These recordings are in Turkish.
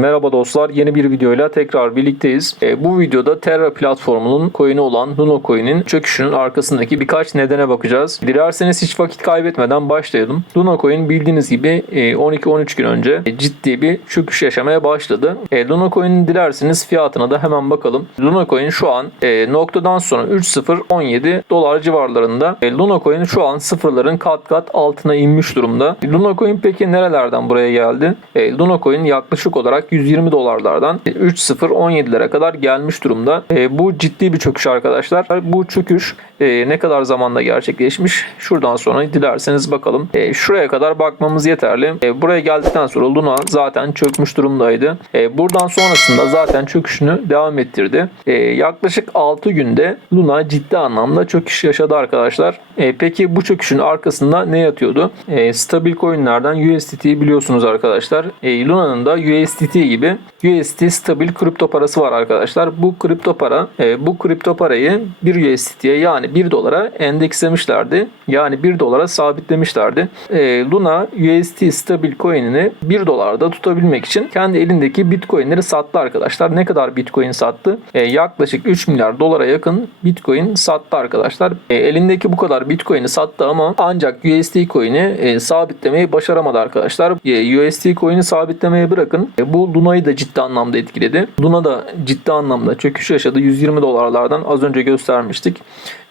Merhaba dostlar, yeni bir videoyla tekrar birlikteyiz. E, bu videoda Terra platformunun coin'i olan Luno Coin'in çöküşünün arkasındaki birkaç nedene bakacağız. Dilerseniz hiç vakit kaybetmeden başlayalım. Luno Coin bildiğiniz gibi e, 12-13 gün önce e, ciddi bir çöküş yaşamaya başladı. E, Luno Coin'in dilerseniz fiyatına da hemen bakalım. Luno Coin şu an e, noktadan sonra 3.017 dolar civarlarında. E, Luno Coin şu an sıfırların kat kat altına inmiş durumda. Luno Coin peki nerelerden buraya geldi? E, Luno Coin yaklaşık olarak 120 dolarlardan 3.017'lere kadar gelmiş durumda. E, bu ciddi bir çöküş arkadaşlar. Bu çöküş e, ne kadar zamanda gerçekleşmiş? Şuradan sonra dilerseniz bakalım. E, şuraya kadar bakmamız yeterli. E, buraya geldikten sonra Luna zaten çökmüş durumdaydı. E, buradan sonrasında zaten çöküşünü devam ettirdi. E, yaklaşık 6 günde Luna ciddi anlamda çöküş yaşadı arkadaşlar. E, peki bu çöküşün arkasında ne yatıyordu? E, stabil coinlerden USDT'yi biliyorsunuz arkadaşlar. E, Luna'nın da USDT gibi USDT stabil kripto parası var arkadaşlar. Bu kripto para, e, bu kripto parayı bir USDT'ye yani 1 dolara endekslemişlerdi. Yani 1 dolara sabitlemişlerdi. E, Luna USDT stabil coin'ini 1 dolarda tutabilmek için kendi elindeki bitcoin'leri sattı arkadaşlar. Ne kadar bitcoin sattı? E, yaklaşık 3 milyar dolara yakın bitcoin sattı arkadaşlar. E, elindeki bu kadar bitcoin'i sattı ama ancak USD coin'i e, sabitlemeyi başaramadı arkadaşlar. E, USD coin'i sabitlemeyi bırakın. E, bu Luna'yı da ciddi anlamda etkiledi. Luna da ciddi anlamda çöküş yaşadı. 120 dolarlardan az önce göstermiştik.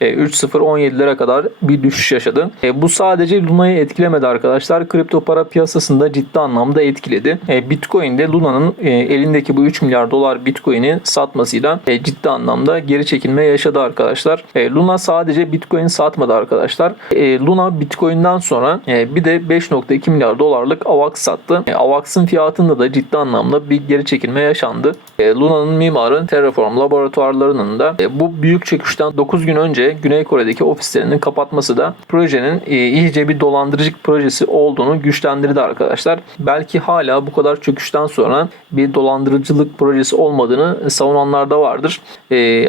E, 3.017'lere kadar bir düşüş yaşadı. E, bu sadece Luna'yı etkilemedi arkadaşlar. Kripto para piyasasında ciddi anlamda etkiledi. E, Bitcoin de Luna'nın e, elindeki bu 3 milyar dolar Bitcoin'i satmasıyla e, ciddi anlamda geri çekilme yaşadı arkadaşlar. E, Luna sadece Bitcoin satmadı arkadaşlar. E, Luna Bitcoin'den sonra e, bir de 5.2 milyar dolarlık AVAX sattı. E, AVAX'ın fiyatında da ciddi anlamda bir geri çekilme yaşandı. E, Luna'nın mimarı Terraform laboratuvarlarının da e, bu büyük çöküşten 9 gün önce Güney Kore'deki ofislerinin kapatması da projenin e, iyice bir dolandırıcılık projesi olduğunu güçlendirdi arkadaşlar. Belki hala bu kadar çöküşten sonra bir dolandırıcılık projesi olmadığını savunanlar da vardır.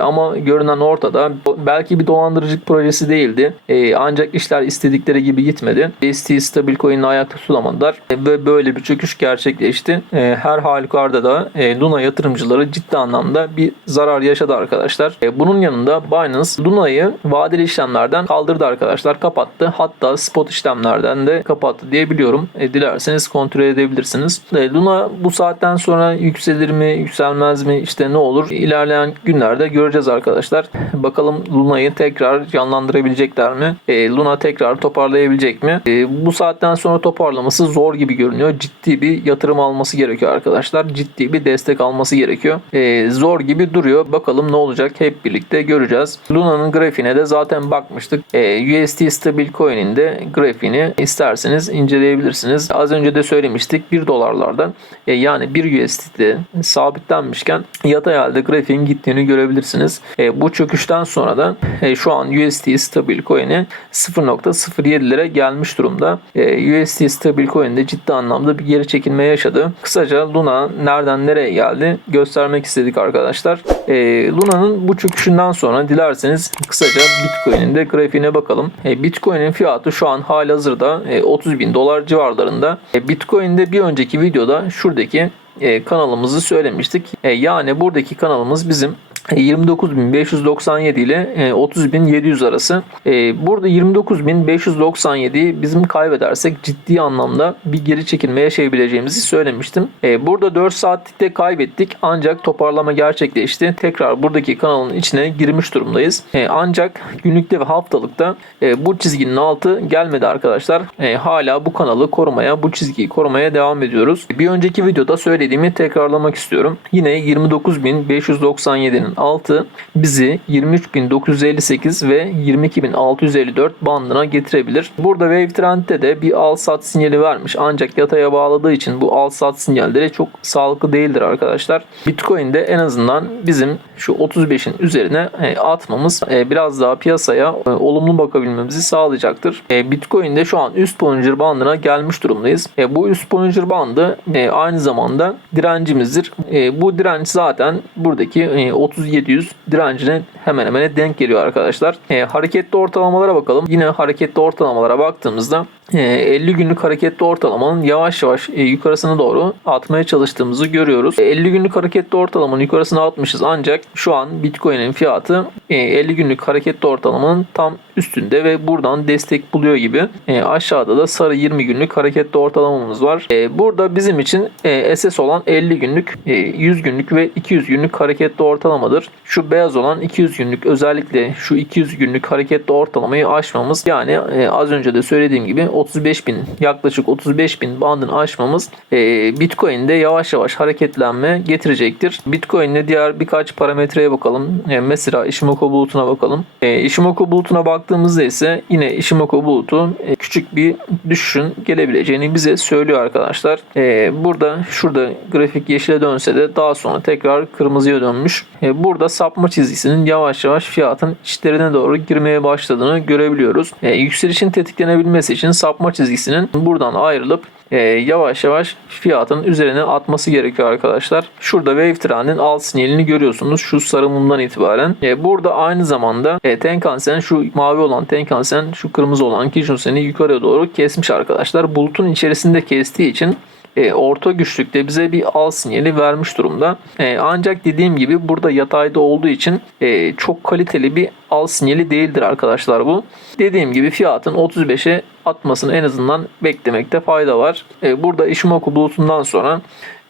Ama görünen ortada. Belki bir dolandırıcılık projesi değildi. Ancak işler istedikleri gibi gitmedi. ST Stabil Coin'i ayakta tutamadılar. Ve böyle bir çöküş gerçekleşti. Her halükarda da e, Luna yatırımcıları ciddi anlamda bir zarar yaşadı arkadaşlar. E, bunun yanında Binance Luna'yı vadeli işlemlerden kaldırdı arkadaşlar. Kapattı. Hatta spot işlemlerden de kapattı diyebiliyorum. E, dilerseniz kontrol edebilirsiniz. E, Luna bu saatten sonra yükselir mi, yükselmez mi, işte ne olur? İlerleyen günlerde göreceğiz arkadaşlar. Bakalım Luna'yı tekrar canlandırabilecekler mi? E, Luna tekrar toparlayabilecek mi? E, bu saatten sonra toparlaması zor gibi görünüyor. Ciddi bir yatırım alması gerekiyor arkadaşlar. Ciddi bir destek alması gerekiyor. E, zor gibi duruyor. Bakalım ne olacak hep birlikte göreceğiz. Luna'nın grafiğine de zaten bakmıştık. E, USD Stabil Coin'in de grafiğini isterseniz inceleyebilirsiniz. Az önce de söylemiştik 1 dolarlardan e, yani 1 USD'de sabitlenmişken yatay halde grafiğin gittiğini görebilirsiniz. E, bu çöküşten sonra da e, şu an USD Stabil Coin'i 0.07'lere gelmiş durumda. E, USD Stabil Coin'de ciddi anlamda bir geri çekilme yaşadı. Kısaca Luna nereden nereye geldi göstermek istedik arkadaşlar. E, Luna'nın bu çöküşünden sonra dilerseniz kısaca Bitcoin'in de grafiğine bakalım. E, Bitcoin'in fiyatı şu an halihazırda e, 30 bin dolar civarlarında. E, Bitcoin'de bir önceki videoda şuradaki e, kanalımızı söylemiştik. E, yani buradaki kanalımız bizim 29.597 ile e, 30.700 arası. E, Burada 29.597 bizim kaybedersek ciddi anlamda bir geri çekilme yaşayabileceğimizi söylemiştim. E, Burada 4 saatlikte kaybettik ancak toparlama gerçekleşti. Tekrar buradaki kanalın içine girmiş durumdayız. E, Ancak günlükte ve haftalıkta e, bu çizginin altı gelmedi arkadaşlar. E, Hala bu kanalı korumaya, bu çizgiyi korumaya devam ediyoruz. Bir önceki videoda söylediğimi tekrarlamak istiyorum. Yine 29.597'nin altı bizi 23.958 ve 22.654 bandına getirebilir. Burada Wave Trend'de de bir al sat sinyali vermiş. Ancak yataya bağladığı için bu al sat sinyalleri çok sağlıklı değildir arkadaşlar. Bitcoin'de en azından bizim şu 35'in üzerine e, atmamız e, biraz daha piyasaya e, olumlu bakabilmemizi sağlayacaktır. Bitcoin'de şu an üst Bollinger bandına gelmiş durumdayız. Bu üst Bollinger bandı aynı zamanda direncimizdir. Bu direnç zaten buradaki 3700 direncine hemen hemen denk geliyor arkadaşlar. Hareketli ortalamalara bakalım. Yine hareketli ortalamalara baktığımızda e, 50 günlük hareketli ortalamanın yavaş yavaş e, yukarısına doğru atmaya çalıştığımızı görüyoruz. E, 50 günlük hareketli ortalamanın yukarısına atmışız ancak şu an Bitcoin'in fiyatı e, 50 günlük hareketli ortalamanın tam üstünde ve buradan destek buluyor gibi. E, aşağıda da sarı 20 günlük hareketli ortalamamız var. E, burada bizim için e, SS olan 50 günlük, e, 100 günlük ve 200 günlük hareketli ortalamadır. Şu beyaz olan 200 günlük özellikle şu 200 günlük hareketli ortalamayı aşmamız yani e, az önce de söylediğim gibi 35 bin yaklaşık 35 bin bandını aşmamız e, Bitcoin'de yavaş yavaş hareketlenme getirecektir. Bitcoin'le diğer birkaç parametreye bakalım. E, mesela Ishimoku bulutuna bakalım. E, Ishimoku bulutuna baktığımızda ise yine Ishimoku bulutu e, küçük bir düşüşün gelebileceğini bize söylüyor arkadaşlar. E, burada şurada grafik yeşile dönse de daha sonra tekrar kırmızıya dönmüş. E, burada sapma çizgisinin yavaş yavaş fiyatın içlerine doğru girmeye başladığını görebiliyoruz. E, yükselişin tetiklenebilmesi için sapma çizgisinin buradan ayrılıp e, yavaş yavaş fiyatın üzerine atması gerekiyor arkadaşlar. Şurada wave alt sinyalini görüyorsunuz şu sarı mumdan itibaren. E, burada aynı zamanda e, Tenkan-sen şu mavi olan Tenkan-sen şu kırmızı olan Kijun-sen'i yukarıya doğru kesmiş arkadaşlar. Bulutun içerisinde kestiği için e, orta güçlükte bize bir al sinyali vermiş durumda. E, ancak dediğim gibi burada yatayda olduğu için e, çok kaliteli bir al sinyali değildir arkadaşlar bu. Dediğim gibi fiyatın 35'e atmasını en azından beklemekte fayda var. E, burada Ishimoku bulutundan sonra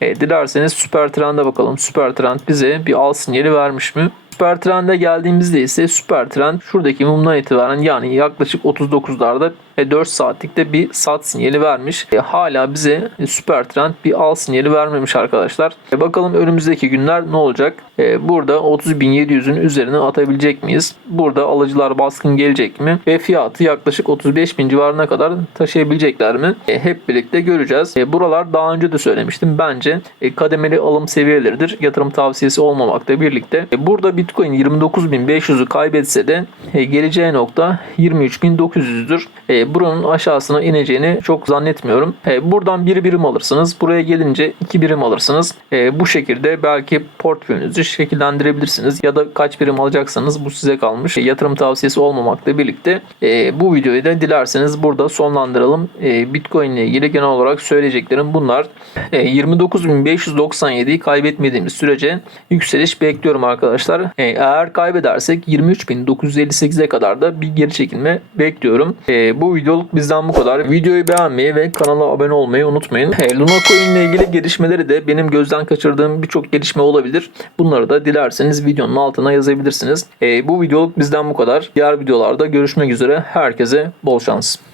dilerseniz süper trende bakalım. Süper trend bize bir al sinyali vermiş mi? Süper trende geldiğimizde ise süper trend şuradaki mumdan itibaren yani yaklaşık 39'larda ve 4 saatlikte bir sat sinyali vermiş. E, hala bize e, süper trend bir al sinyali vermemiş arkadaşlar. E, bakalım önümüzdeki günler ne olacak? E, burada 30.700'ün üzerine atabilecek miyiz? Burada alıcılar baskın gelecek mi? Ve fiyatı yaklaşık 35.000 civarına kadar taşıyabilecekler mi? E, hep birlikte göreceğiz. E, buralar daha önce de söylemiştim. Bence e, kademeli alım seviyeleridir. Yatırım tavsiyesi olmamakla birlikte. E, burada Bitcoin 29.500'ü kaybetse de e, geleceği nokta 23.900'dür. E, buranın aşağısına ineceğini çok zannetmiyorum. E, buradan bir birim alırsınız. Buraya gelince iki birim alırsınız. E, bu şekilde belki portföyünüzü şekillendirebilirsiniz. Ya da kaç birim alacaksanız bu size kalmış. E, yatırım tavsiyesi olmamakla birlikte e, bu videoyu da dilerseniz burada sonlandıralım. E, Bitcoin ile ilgili genel olarak söyleyeceklerim bunlar. E, 29.597'yi kaybetmediğimiz sürece yükseliş bekliyorum arkadaşlar. E, eğer kaybedersek 23.958'e kadar da bir geri çekilme bekliyorum. E, bu videoluk bizden bu kadar. Videoyu beğenmeyi ve kanala abone olmayı unutmayın. E, Luna Coin ile ilgili gelişmeleri de benim gözden kaçırdığım birçok gelişme olabilir. Bunları da dilerseniz videonun altına yazabilirsiniz. E, bu videoluk bizden bu kadar. Diğer videolarda görüşmek üzere. Herkese bol şans.